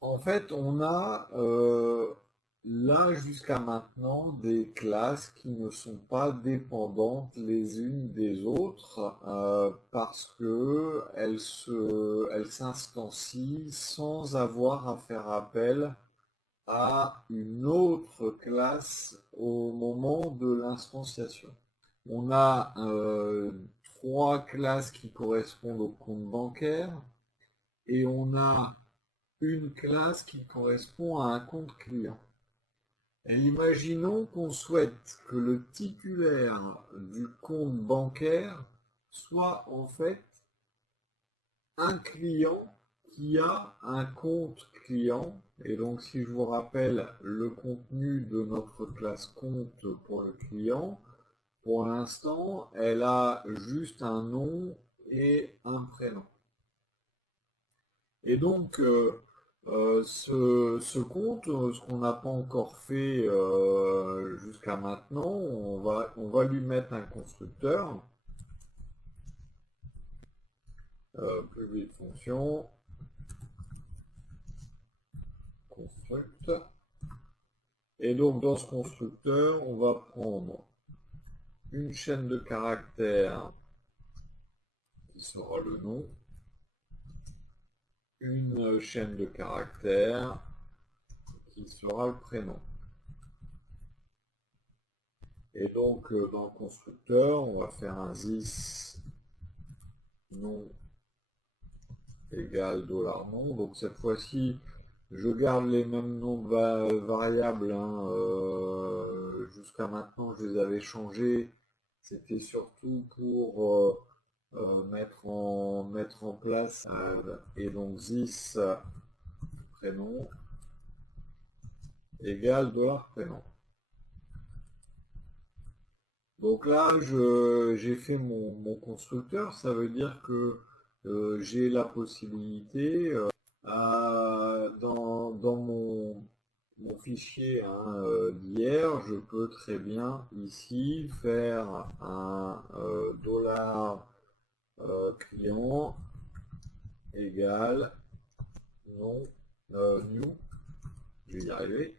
En fait, on a là jusqu'à maintenant des classes qui ne sont pas dépendantes les unes des autres parce que elles s'instancient sans avoir à faire appel à une autre classe au moment de l'instanciation. On a trois classes qui correspondent au compte bancaire et on a une classe qui correspond à un compte client. Et imaginons qu'on souhaite que le titulaire du compte bancaire soit en fait un client qui a un compte client. Et donc si je vous rappelle le contenu de notre classe compte pour le client, pour l'instant elle a juste un nom et un prénom. Et donc, ce compte, ce qu'on n'a pas encore fait jusqu'à maintenant, on va lui mettre un constructeur, public fonction, construct. Et donc, dans ce constructeur, on va prendre une chaîne de caractères qui sera le nom, une chaîne de caractères qui sera le prénom. Et donc, dans le constructeur, on va faire un this nom égale $nom. Donc cette fois-ci, je garde les mêmes noms de variables. Jusqu'à maintenant, je les avais changés. C'était surtout pour mettre en place. Et donc this prénom égale $prénom. Donc là, j'ai fait mon constructeur. Ça veut dire que j'ai la possibilité dans mon fichier d'hier, je peux très bien ici faire un dollar client égale non new, je vais y arriver.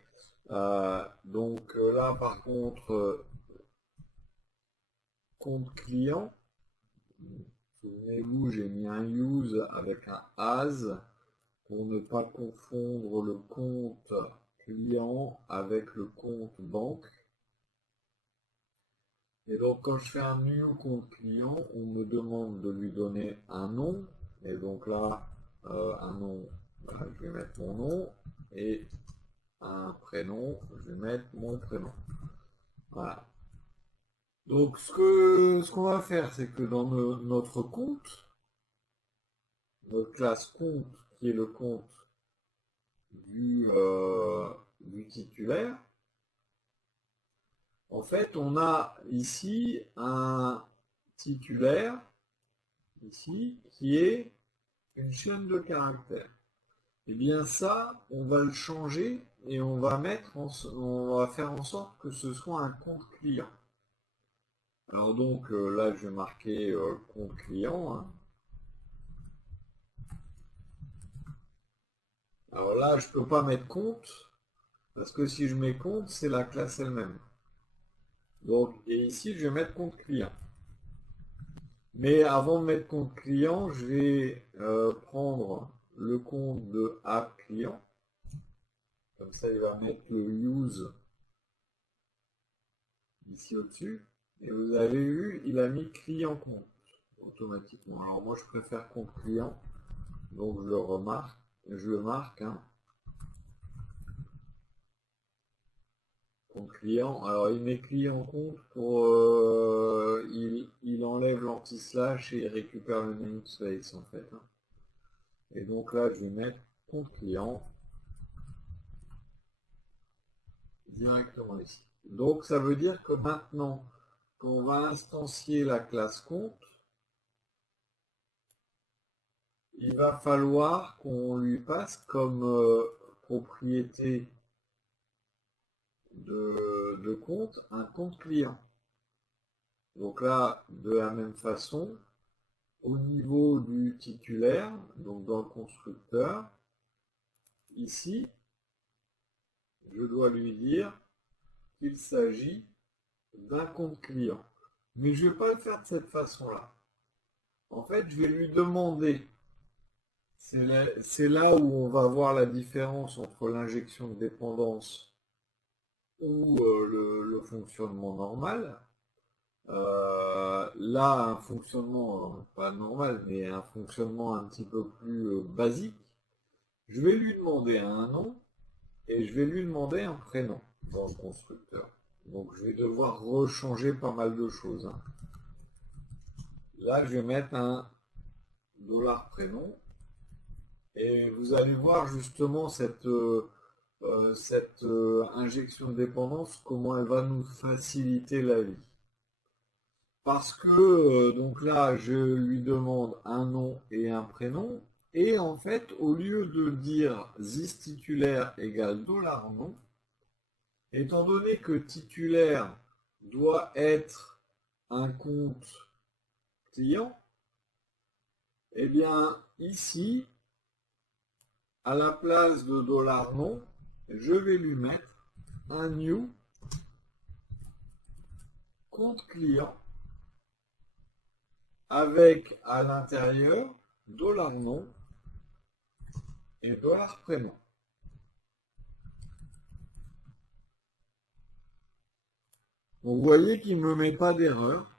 Donc là par contre, compte client, souvenez-vous, j'ai mis un use avec un as pour ne pas confondre le compte client avec le compte banque. Et donc quand je fais un new compte client, on me demande de lui donner un nom. Et donc là, un nom, voilà, je vais mettre mon nom. Et un prénom, je vais mettre mon prénom. Voilà. Donc ce qu'on va faire, c'est que dans notre compte, notre classe compte, qui est le compte du titulaire, en fait, on a ici un titulaire, ici, qui est une chaîne de caractères. Et bien ça, on va le changer et on va faire en sorte que ce soit un compte client. Alors donc là, je vais marquer compte client, hein. Alors là, je peux pas mettre compte parce que si je mets compte, c'est la classe elle-même. Donc, et ici, je vais mettre compte client. Mais avant de mettre compte client, je vais prendre le compte de app client. Comme ça, il va mettre le use ici au-dessus. Et vous avez vu, il a mis client compte automatiquement. Alors moi, je préfère compte client. Donc je le marque, hein. Compte client. Alors il met client compte pour il enlève l'anti-slash et il récupère le namespace en fait, hein. Et donc là, je vais mettre compte client directement ici. Donc ça veut dire que maintenant, quand on va instancier la classe compte, il va falloir qu'on lui passe comme propriété de compte un compte client. Donc là, de la même façon, au niveau du titulaire, donc dans le constructeur, ici, je dois lui dire qu'il s'agit d'un compte client. Mais je ne vais pas le faire de cette façon-là. En fait, je vais lui demander, c'est là où on va voir la différence entre l'injection de dépendance ou le fonctionnement normal. Là, un fonctionnement, pas normal, mais un fonctionnement un petit peu plus basique. Je vais lui demander un nom et je vais lui demander un prénom dans le constructeur. Donc je vais devoir rechanger pas mal de choses, hein. Là, je vais mettre un dollar prénom et vous allez voir justement cette injection de dépendance, comment elle va nous faciliter la vie. Parce que donc là, je lui demande un nom et un prénom. Et en fait, au lieu de dire this titulaire égale dollar nom, étant donné que titulaire doit être un compte client, eh bien ici, à la place de dollar nom, je vais lui mettre un new compte client avec à l'intérieur dollar nom et dollar prénom. Donc vous voyez qu'il ne me met pas d'erreur.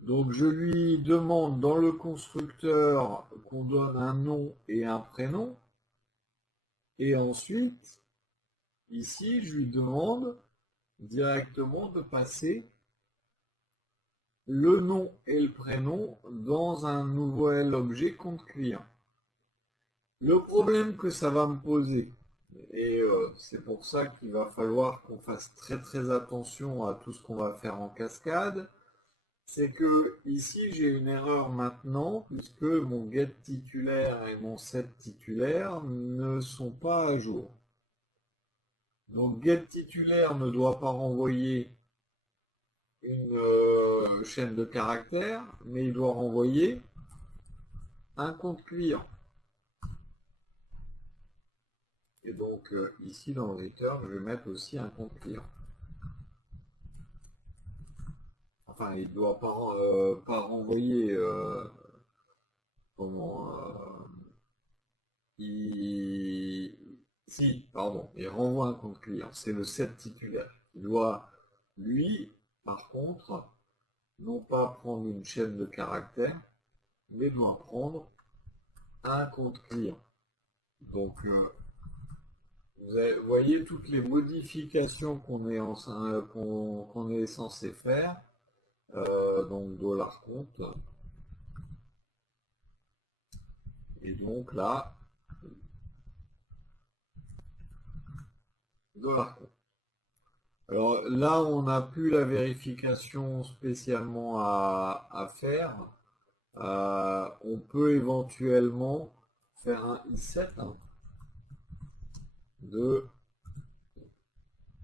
Donc je lui demande dans le constructeur qu'on donne un nom et un prénom. Et ensuite, ici, je lui demande directement de passer le nom et le prénom dans un nouvel objet compte client. Le problème que ça va me poser, et c'est pour ça qu'il va falloir qu'on fasse très très attention à tout ce qu'on va faire en cascade, c'est que ici j'ai une erreur maintenant puisque mon get titulaire et mon set titulaire ne sont pas à jour. Donc get titulaire ne doit pas renvoyer une chaîne de caractères, mais il doit renvoyer un compte client. Et donc ici dans le return, je vais mettre aussi un compte client. Enfin, il ne doit pas renvoyer comment si, pardon, il renvoie un compte client. C'est le set titulaire. Il doit, lui, par contre, non pas prendre une chaîne de caractères, mais doit prendre un compte client. Donc, vous voyez toutes les modifications qu'on est censé faire. Donc dollar compte. Et donc là, dollar compte. Alors là, on n'a plus la vérification spécialement à faire. On peut éventuellement faire un i7 de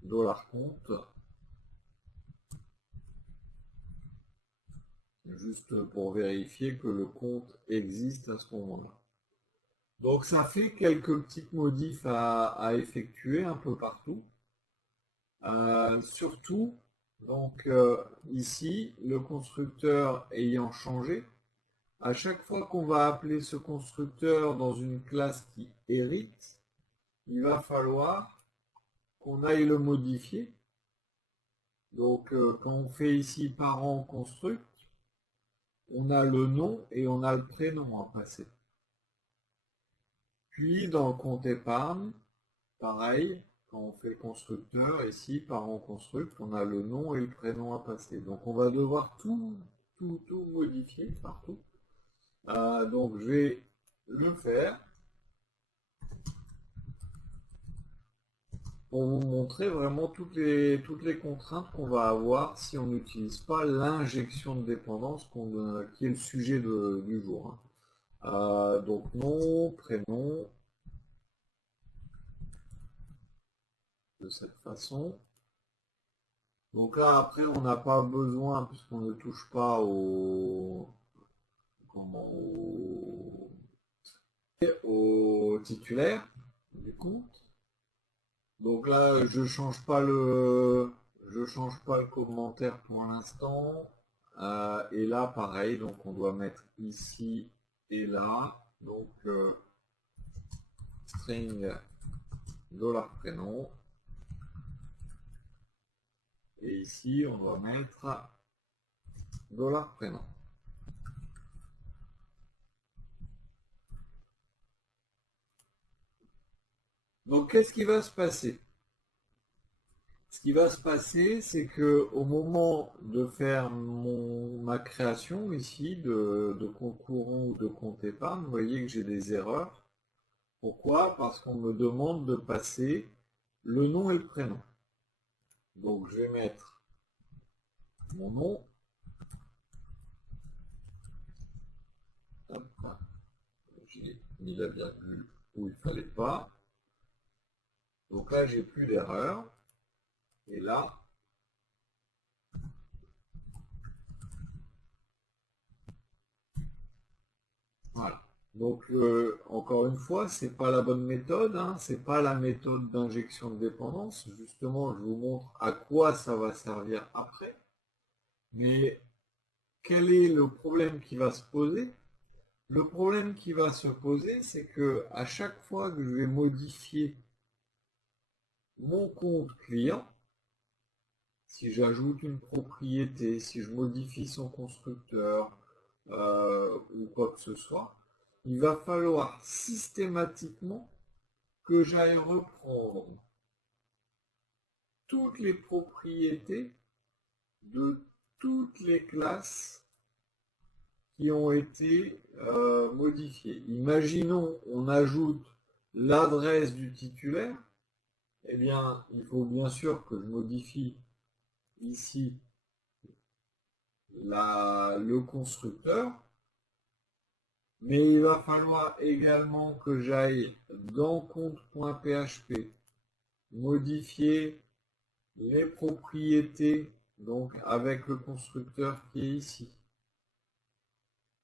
dollar compte, juste pour vérifier que le compte existe à ce moment-là. Donc ça fait quelques petites modifs à effectuer un peu partout. Surtout, donc ici, le constructeur ayant changé, à chaque fois qu'on va appeler ce constructeur dans une classe qui hérite, il va falloir qu'on aille le modifier. Donc quand on fait ici parent construct, on a le nom et on a le prénom à passer. Puis dans le compte épargne, pareil, quand on fait le constructeur, ici, parent construct, on a le nom et le prénom à passer. Donc on va devoir tout modifier partout. Donc je vais le faire pour vous montrer vraiment toutes les contraintes qu'on va avoir si on n'utilise pas l'injection de dépendance qui est le sujet du jour, hein. Donc nom, prénom, de cette façon. Donc là, après, on n'a pas besoin, puisqu'on ne touche pas au titulaire, du compte. Donc là, je change pas le commentaire pour l'instant. Et là, pareil, donc on doit mettre ici et là. Donc string $prénom. Et ici, on doit mettre $prénom. Donc, qu'est-ce qui va se passer? Ce qui va se passer, c'est que au moment de faire ma création ici de compte courant ou de compte épargne, vous voyez que j'ai des erreurs. Pourquoi? Parce qu'on me demande de passer le nom et le prénom. Donc, je vais mettre mon nom. Hop, j'ai mis la virgule où il ne fallait pas. Donc là, j'ai plus d'erreur. Et là, voilà. Donc encore une fois, c'est pas la bonne méthode, hein, c'est pas la méthode d'injection de dépendance. Justement, je vous montre à quoi ça va servir après. Mais quel est le problème qui va se poser? Le problème qui va se poser, c'est que à chaque fois que je vais modifier mon compte client, si j'ajoute une propriété, si je modifie son constructeur ou quoi que ce soit, il va falloir systématiquement que j'aille reprendre toutes les propriétés de toutes les classes qui ont été modifiées. Imaginons, on ajoute l'adresse du titulaire, eh bien, il faut bien sûr que je modifie ici le constructeur, mais il va falloir également que j'aille dans compte.php modifier les propriétés, donc avec le constructeur qui est ici.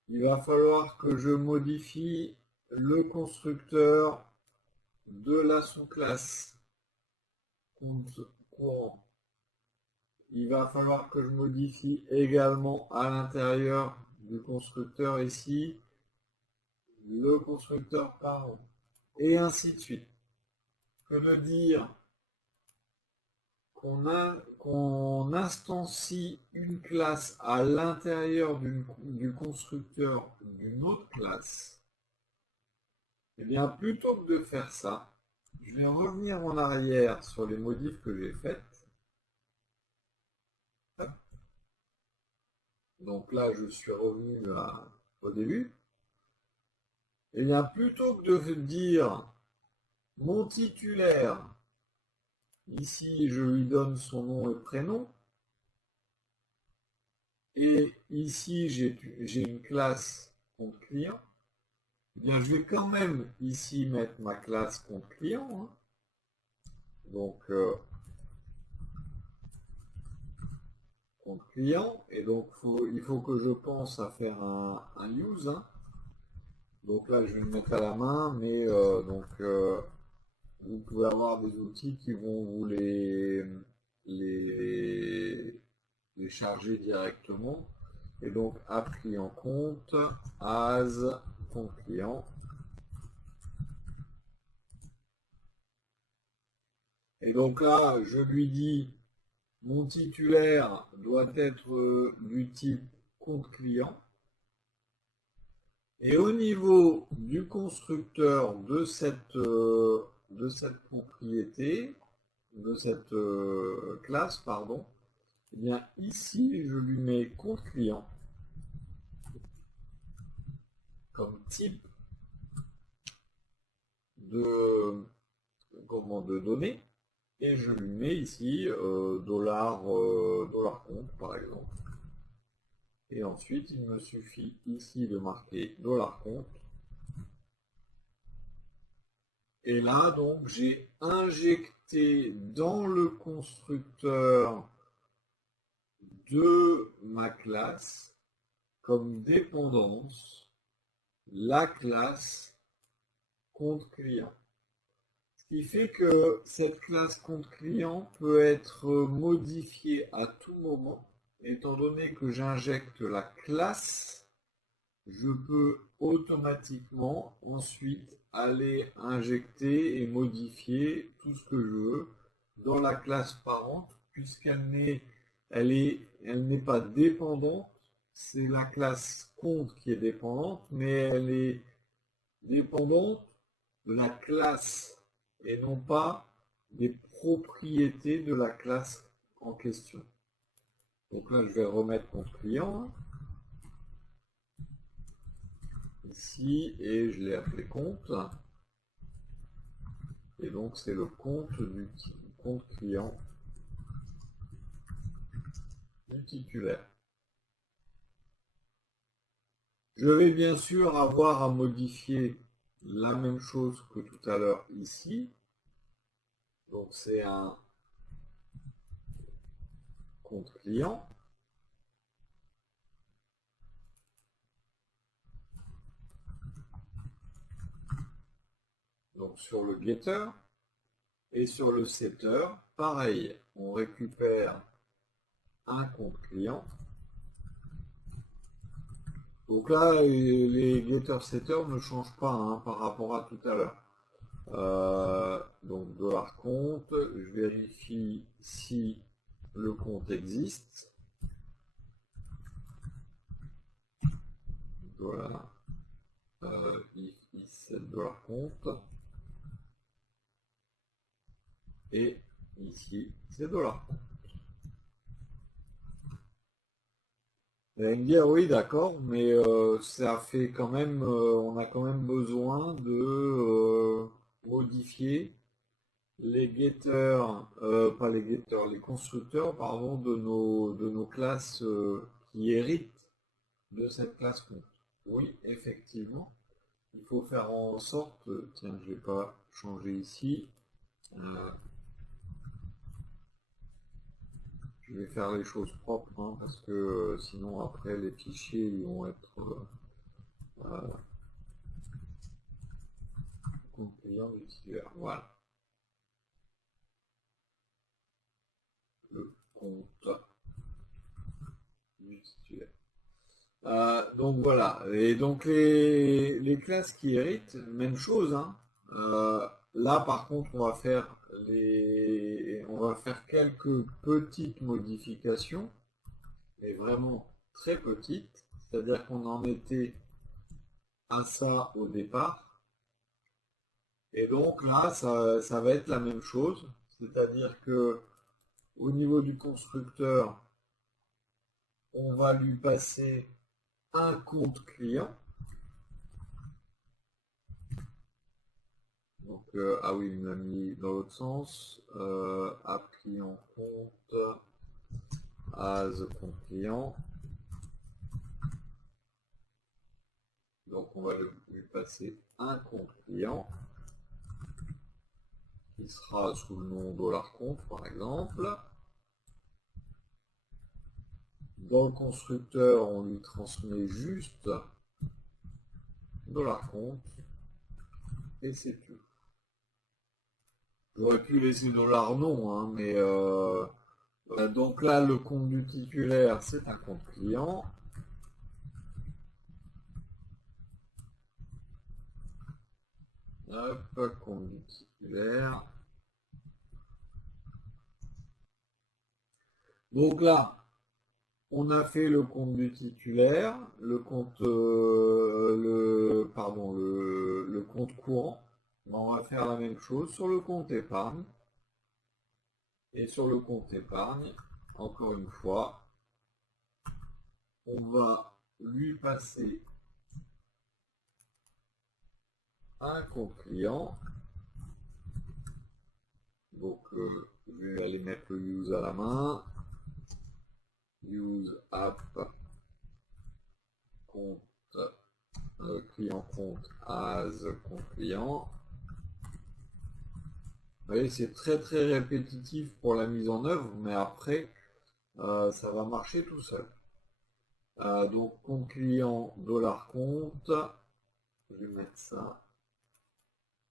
Il va falloir que je modifie le constructeur de la sous-classe compte courant. Il va falloir que je modifie également à l'intérieur du constructeur ici le constructeur parent, et ainsi de suite. Que de dire qu'on instancie une classe à l'intérieur du constructeur d'une autre classe, et bien plutôt que de faire ça, je vais revenir en arrière sur les modifs que j'ai faites. Donc là, je suis revenu au début. Et bien plutôt que de dire mon titulaire, ici je lui donne son nom et prénom, et ici j'ai une classe compte client, eh bien je vais quand même ici mettre ma classe compte client, hein. Donc compte client, et donc il faut que je pense à faire un use, hein. Donc là je vais le mettre à la main, mais vous pouvez avoir des outils qui vont vous les charger directement. Et donc app client compte, as compte client. Et donc là, je lui dis mon titulaire doit être du type compte client. Et au niveau du constructeur de cette propriété, de cette classe, pardon, eh bien ici je lui mets compte client comme type de données, et je lui mets ici dollar compte par exemple. Et ensuite il me suffit ici de marquer dollar compte. Et là donc j'ai injecté dans le constructeur de ma classe comme dépendance la classe compte client. Ce qui fait que cette classe compte client peut être modifiée à tout moment. Étant donné que j'injecte la classe, je peux automatiquement ensuite aller injecter et modifier tout ce que je veux dans la classe parente, puisqu'elle n'est pas dépendante. C'est la classe compte qui est dépendante, mais elle est dépendante de la classe et non pas des propriétés de la classe en question. Donc là, je vais remettre mon client ici et je l'ai appelé compte. Et donc, c'est le compte du compte client du titulaire. Je vais bien sûr avoir à modifier la même chose que tout à l'heure ici. Donc, c'est un compte client. Donc, sur le getter. Et sur le setter, pareil, on récupère un compte client. Donc là, les getter-setter ne changent pas hein, par rapport à tout à l'heure. Donc $compte, je vérifie si le compte existe. Voilà. If is $compte. Et ici, c'est $compte. Vous allez me dire, oui, d'accord, mais ça fait quand même, on a quand même besoin de modifier les getters, pas les getters, les constructeurs, pardon, de nos classes qui héritent de cette classe compte. Oui, effectivement, il faut faire en sorte, tiens, je vais pas changer ici, je vais faire les choses propres, hein, parce que sinon après les fichiers ils vont être compte client du titulaire. Voilà. Le compte du titulaire. Donc voilà. Et donc les classes qui héritent, même chose. Hein. Là par contre on va faire quelques petites modifications, mais vraiment très petites. C'est-à-dire qu'on en était à ça au départ. Et donc là, ça va être la même chose. C'est-à-dire que au niveau du constructeur, on va lui passer un compte client. Donc, ah oui, il m'a mis dans l'autre sens. App client compte, as compte client. Donc, on va lui passer un compte client qui sera sous le nom $compte par exemple. Dans le constructeur, on lui transmet juste $compte et c'est tout. J'aurais pu laisser $non, hein, mais donc là, le compte du titulaire, c'est un compte client. Hop, compte du titulaire. Donc là, on a fait le compte du titulaire, le compte, le compte courant. On va faire la même chose sur le compte épargne. Et sur le compte épargne, encore une fois, on va lui passer un compte client. Donc, je vais aller mettre le use à la main. Use app compte client compte as compte client. Vous voyez, c'est très très répétitif pour la mise en œuvre, mais après, ça va marcher tout seul. Donc, compte client $compte. Je vais mettre ça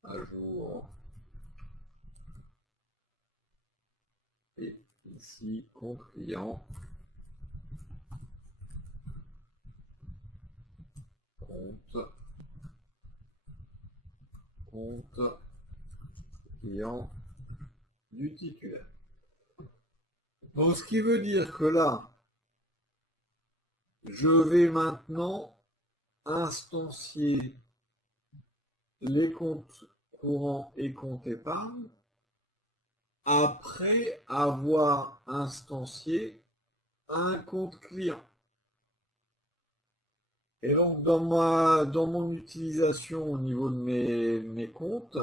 à jour. ici compte client, compte client du titulaire. Donc ce qui veut dire que là, je vais maintenant instancier les comptes courants et comptes épargne après avoir instancié un compte client. Et donc dans mon utilisation au niveau de mes comptes,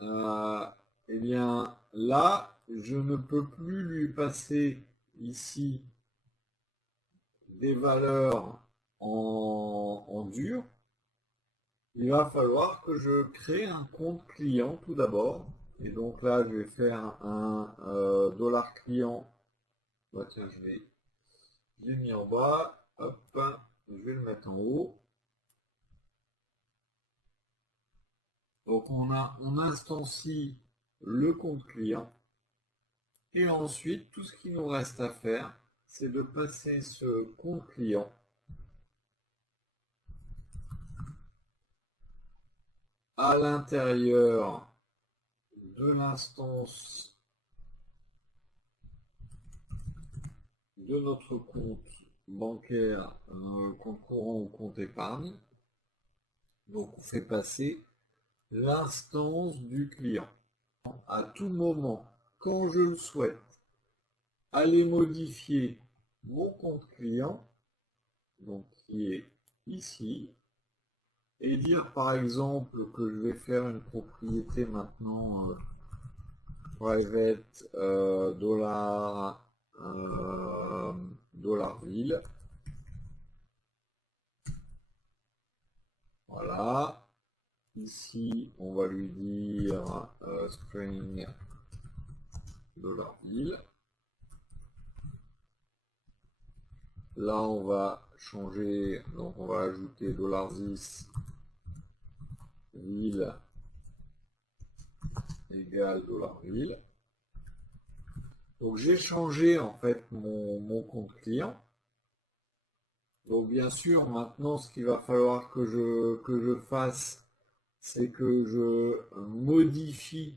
eh bien là, je ne peux plus lui passer ici des valeurs en dur. Il va falloir que je crée un compte client tout d'abord. Et donc là, je vais faire un dollar client. Bah, tiens, je l'ai mis en bas. Hop, je vais le mettre en haut. Donc on instancie le compte client. Et ensuite, tout ce qu'il nous reste à faire, c'est de passer ce compte client à l'intérieur de l'instance de notre compte bancaire, compte courant ou compte épargne. Donc on fait passer l'instance du client. À tout moment, quand je le souhaite, aller modifier mon compte client, donc qui est ici, et dire par exemple que je vais faire une propriété maintenant private dollar $ville. Voilà. Ici, on va lui dire string $ville. Là, on va changer, donc on va ajouter $10 ville égale $ville. Donc j'ai changé en fait mon compte client. Donc bien sûr, maintenant ce qu'il va falloir que je fasse, c'est que je modifie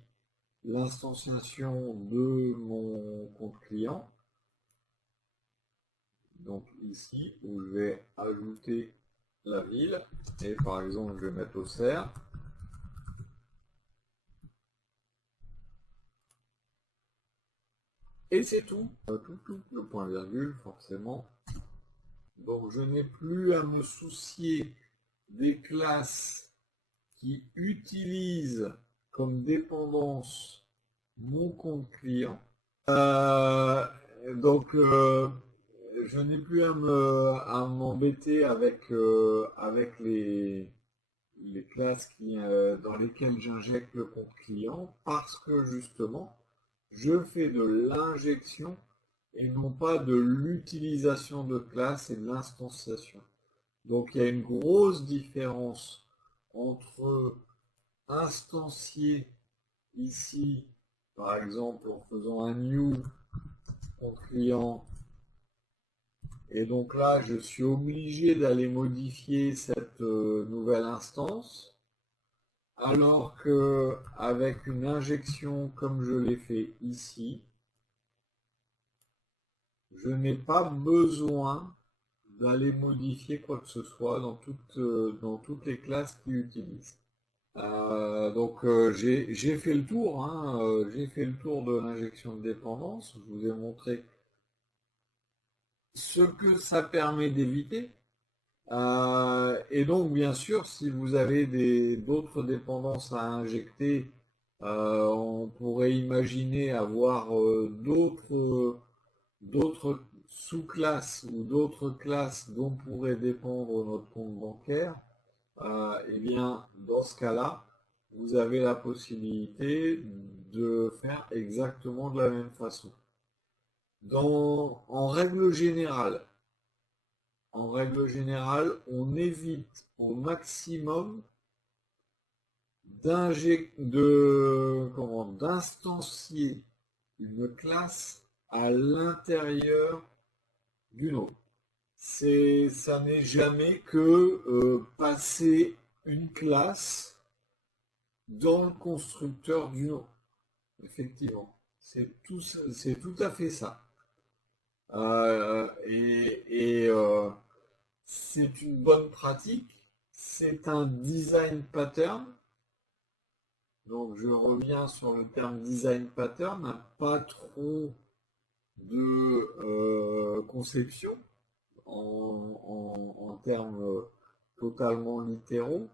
l'instanciation de mon compte client. Donc ici, où je vais ajouter la ville, et par exemple je vais mettre Auxerre. Et c'est tout. Le point virgule, forcément. Donc je n'ai plus à me soucier des classes qui utilisent comme dépendance mon compte client. Donc je n'ai plus à m'embêter avec les classes dans lesquelles j'injecte le compte client parce que justement je fais de l'injection et non pas de l'utilisation de classes et de l'instanciation. Donc il y a une grosse différence entre instancier ici, par exemple en faisant un new compte client, et donc là je suis obligé d'aller modifier cette nouvelle instance, alors que avec une injection comme je l'ai fait ici, je n'ai pas besoin d'aller modifier quoi que ce soit dans toutes les classes qui utilisent. Donc j'ai fait le tour, hein, j'ai fait le tour de l'injection de dépendance. Je vous ai montré ce que ça permet d'éviter. Et donc bien sûr, si vous avez d'autres dépendances à injecter, on pourrait imaginer avoir d'autres sous-classes ou d'autres classes dont pourrait dépendre notre compte bancaire. Eh bien, dans ce cas-là, vous avez la possibilité de faire exactement de la même façon. En règle générale, on évite au maximum d'instancier une classe à l'intérieur d'une autre. Ça n'est jamais que passer une classe dans le constructeur d'une autre. Effectivement, c'est tout à fait ça. C'est une bonne pratique. C'est un design pattern. Donc je reviens sur le terme design pattern, un patron de conception en termes totalement littéraux.